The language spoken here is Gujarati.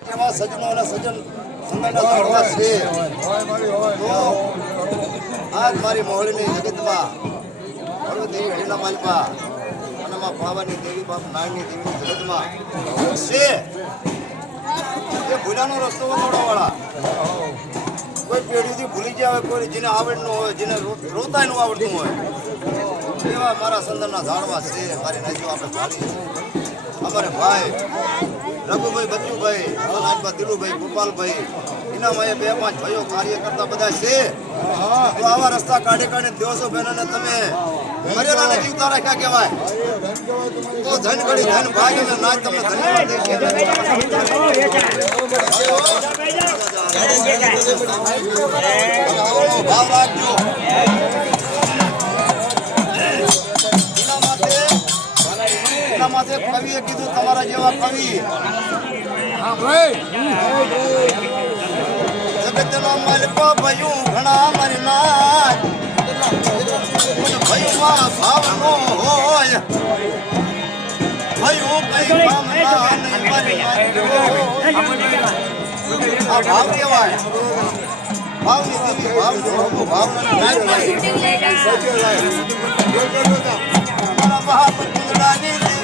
એવા સજનો અને સજન સંગના ઝાડવા છે. તો આજ મારી મોહળીની જગતમાં દેવી હેના માલમાં અને માં પાવાની દેવી બાપ નાળની દેવીની જગતમાં છે એ ભૂલાનો રસ્તો વટાડવાવાળા. કોઈ પેઢીથી ભૂલી ગયા હોય, કોઈ જેને આવડતું હોય, જેને રોતા નું આવડતું હોય, એવા મારા સંદનના ઝાડવા છે. મારી નજીઓ આપણે ભાલી અમારે ભાઈ રઘુભાઈ, બચ્ચુભાઈ, રાજભા દિલુભાઈ, ગોપાલભાઈ, એના માએ 2-5 ભાઈઓ કાર્ય કરતા બધા છે. તો આવા રસ્તા કાઢી કાઢી દેવસો બહેનોને તમે મર્યાદાને જીવતા રાખ્યા કહેવાય. તો ધન ઘડી ધન ભાગી ને નાચ તમને ધન્યવાદ દઈશું. ભાવ રાખજો. એના માટે કવિએ કીધું તમારા જેવા કવિ જગતનો માલિકો ભયું ઘણા મારી નાચ ભયુંમાં ભાવ નો હોય ભયું કઈ ભાવના નહીં મારી આ ભાવ કેવાય. ભાવની દેવી ભાવનું ભાવના મહાપુરુષની